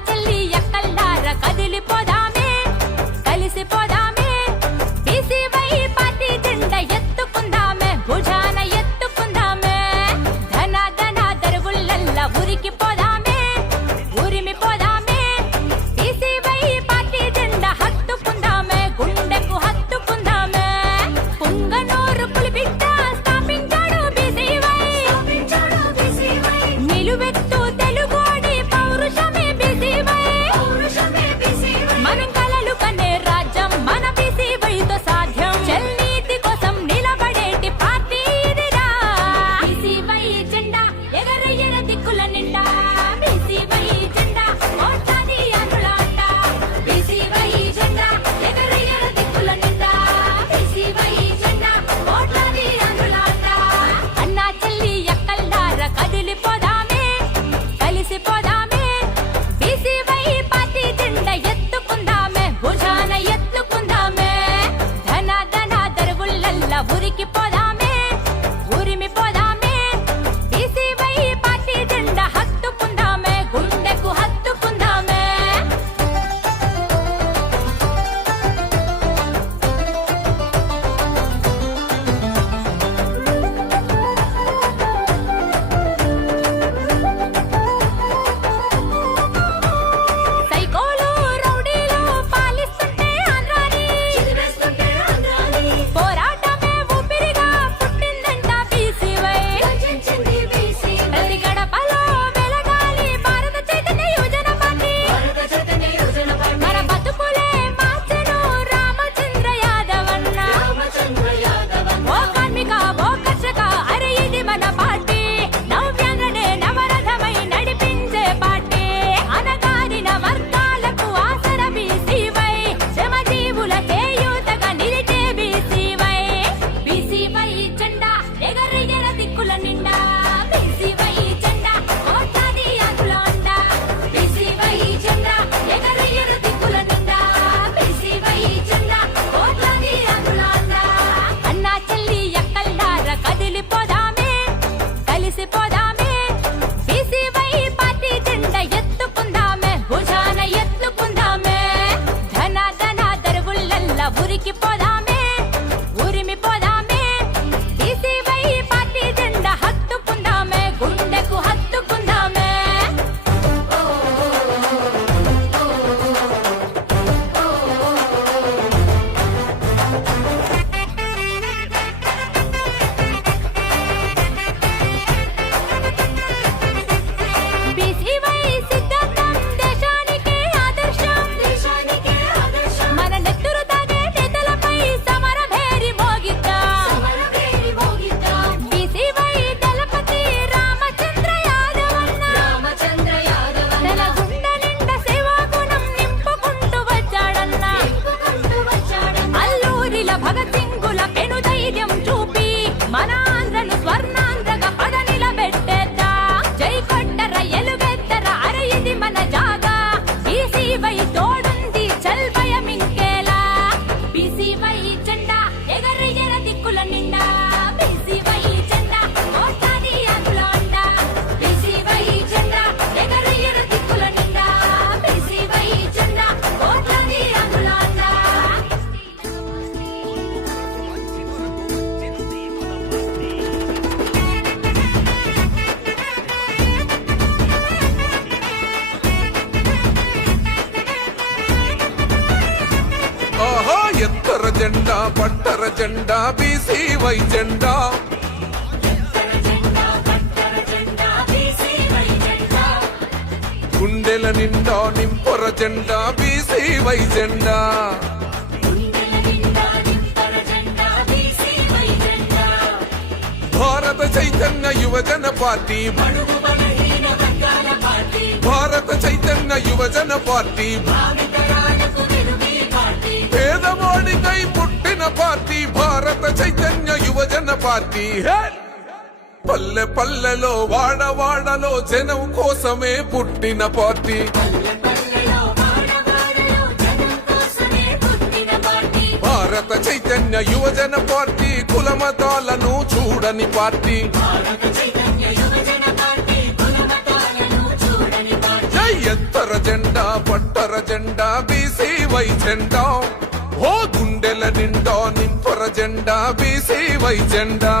చెల్లి ఎక్కల్లార కదిలిపోదామే కలిసిపోదామే BCY party జెండా ఎత్తుకుందామే భుజాన ఎత్తుకుందామే ధన ధన దరువులల్లా ఉరికిపోదామే ఉరిమిపోదామే బీసీవై పార్టీ జెండా హత్తుకుందామే గుండెకు హత్తుకుందామే పుంగనూరు పులిబిడ్డ స్థాపించాడు బీసీవై నిలువెత్తు తెలుగోడి పౌరుషమే బీసీవై మనం కలలు కనే రాజ్యం మన బీసీవైతో సాధ్యం చెల్నీతి కోసం నిలబడేటి పార్టీ ఇదిరా బీసీవై జెండా ఎగరయ్యర దిక్కుల నిండా బీసీవై జెండా కోట్లాది అనుల అంట బీసీవై జెండా ఎగరయ్యర దిక్కుల నిండా బీసీవై జెండా కోట్లాది అనుల అంట అన్నా చెల్లి ఎక్కల్లార కదిలిపోదామే కలిసిపోదామే బీసీవై పార్టీ జెండా ఎత్తుకుందామే భుజాన ఎత్తుకుందామే ధన ధన దరువులల్లా ఉరికిపోదామే ఉరిమిపోదామే బీసీవై పార్టీ జెండా హత్తుకుందామే గుండెకు హత్తుకుందామే సైకోలు రౌడీలు పాలిస్తుంటే ఆంధ్రాని పోరాటమే ఊపిరిగా పుట్టిందంట బీసీవై ప్రతి గడపలో వెలగాలి భారత చైతన్య యువజన పార్టీ మన బతుకులే మార్చెను రామచంద్ర యాదవన్న ఓ కార్మిక ఓ కర్షక అరే ఇది మన పార్టీ నవ్యాంగనే నవరథమై నడిపించే పార్టీ అనగారిన వర్గాలకు ఆసర బీసీవై శ్రమజీవుల చేయూతగా నిలిచే బీసీవై బీసీవై జెండా ఎగరయ్యర దిక్కుల నిండా బీసీవై జెండా కోట్లాది ఆకుల అండ బీసీవై జెండా ఎగరయ్యర దిక్కుల నిండా బీసీవై జెండా కోట్లాది ఆకుల అండ అన్నా చెల్లి ఎక్కల్లార కదిలిపోదామే కలిసిపోదామే బీసీవై పార్టీ జెండా ఎత్తుకుందామే భుజాన ఎత్తుకుందామే ధన ధన దరువులల్లా ఉరికిపోదామే ఉరిమిపోదామే బీసీవై పార్టీ జెండా హత్తుకుందామే గుండెకు హత్తుకుందామే బీసీవై సిద్ధాంతం దేశానికే ఆదర్శం మన నెత్తురు తాగే నేతలపై సమరభేరి మోగిద్దాం బీసీవై దళపతి రామచంద్ర యాదవన్న తన గుండె నిండా సేవాగుణం నింపుకుంటూ వచ్చాడన్న అల్లూరిల భగత్ సింగుల పెను ధైర్యం చూపి మన ఆంధ్రను స్వర్ణాంధ్రగా పద నిలబెట్టేద్దా జై కొట్టర ఎలుగెత్తర అరే ఇది మన జాగా బీసీవై తోడుంది చల్ భయం ఇంకేలా బీసీవై జెండా ఎగరయ్యర దిక్కుల నిండా బీసీవై జెండా కోట్లాది ఆకుల అండ బీసీవై జెండా ఎగరయ్యర దిక్కుల నిండా బీసీవై జెండా కోట్లాది ఆకుల అండ ఆహా ఎత్తర జెండా పట్టర జెండా బీసీవై జెండా గుండెల నిండా నింపొర జెండా బీసీవై జెండా భారత చైతన్య యువజన పార్టీ భారత చైతన్య యువజన పార్టీ పేదవాడికై పుట్టిన పార్టీ భారత చైతన్య యువజన పార్టీ హే! పల్లె పల్లెలో వాడవాడలో జనం కోసమే పుట్టిన పార్టీ భారత చైతన్య యువజన పార్టీ కుల మతాలను చూడని పార్టీ జై ఎత్తర జెండా పట్టర జెండా బీసీ వై జెండా ఓ గుండెల నిండా నింపర జెండా బీసీ వై జెండా